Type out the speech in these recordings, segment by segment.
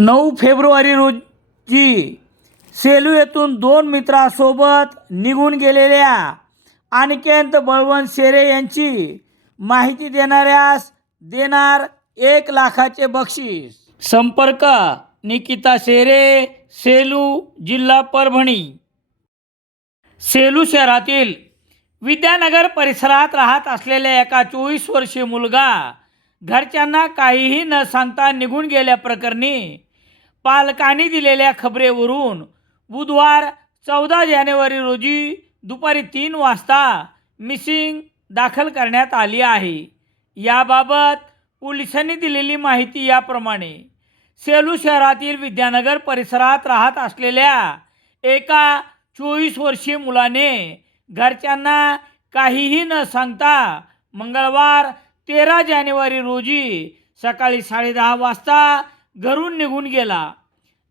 9 February रोजी सेलू येथून 2 मित्रांसोबत निघून गेलेल्या अनिकेत बळवंत शेरे यांची माहिती देणाऱ्यास देणार 1 लाखाचे बक्षीस। संपर्क निकिता शेरे, सेलू, जिल्हा परभणी। सेलू शहरातील विद्यानगर परिसरात राहत असलेल्या एका 24 वर्षीय मुलगा घरच्यांना काहीही न सांगता निघून गेल्याप्रकरणी पालकांनी दिलेल्या खबरेवरून बुधवार 14 जानेवारी रोजी दुपारी 3 वाजता मिसिंग दाखल करण्यात आली आहे। याबाबत पोलिसांनी दिलेली माहिती याप्रमाणे, सेलू शहरातील विद्यानगर परिसरात राहत असलेल्या एका 24 वर्षीय मुलाने घरच्यांना काहीही न सांगता मंगळवार 13 जानेवारी रोजी सकाळी 10:30 वाजता घरून निघून गेला।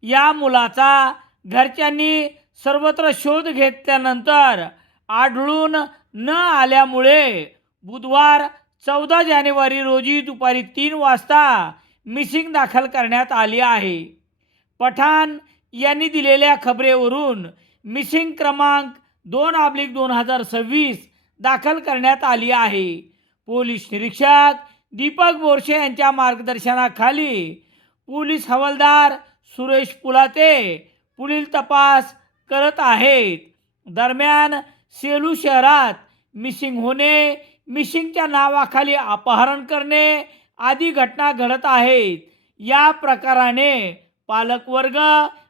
या मुलाचा घरच्यांनी सर्वत्र शोध घेतल्यानंतर आढळून न आल्यामुळे बुधवार 14 जानेवारी रोजी दुपारी 3 वाजता मिसिंग दाखल करण्यात आली आहे। पठाण यांनी दिलेल्या खबरेवरून मिसिंग क्रमांक 2/2026 दाखल करण्यात आली आहे। पोलीस निरीक्षक दीपक बोरसे यांच्या मार्गदर्शनाखाली पोलीस हवालदार सुरेश पुलाते पुढील तपास करत आहेत। दरम्यान सेलू शहरात मिसिंग होणे, मिसिंगच्या नावाखाली अपहरण करणे आदी घटना घडत आहेत। या प्रकाराने पालकवर्ग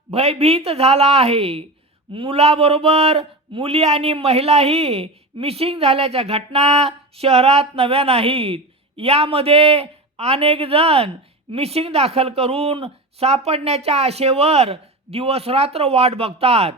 भयभीत झाला आहे। मुलाबरोबर मुली आणि महिलाही मिसिंग झाल्याच्या घटना शहरात नव्या नाहीत। यामध्ये अनेक जण मिसिंग दाखल करून सापडण्याच्या आशेवर दिवसरात्र वाट बघतात।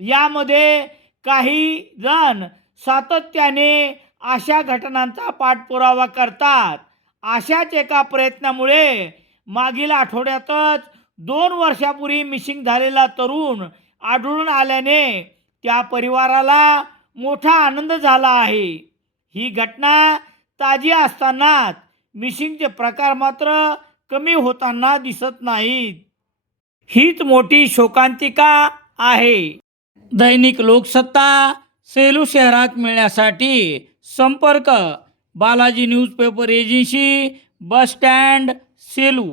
यामध्ये काही जण सातत्याने अशा घटनांचा पाठपुरावा करतात। अशाच एका प्रयत्नामुळे मागील आठवड्यातच 2 वर्षापूर्वी मिसिंग झालेला तरुण आढळून आल्याने त्या परिवाराला मोठा आनंद झाला आहे। ही घटना ताजी असतानाच मिसिंगचे प्रकार मात्र कमी होताना दिसत नाहीत। हीच मोठी शोकांतिका आहे। दैनिक लोकसत्ता सेलू शहरात मिळण्यासाठी संपर्क Balaji newspaper agency, bus stand, Selu.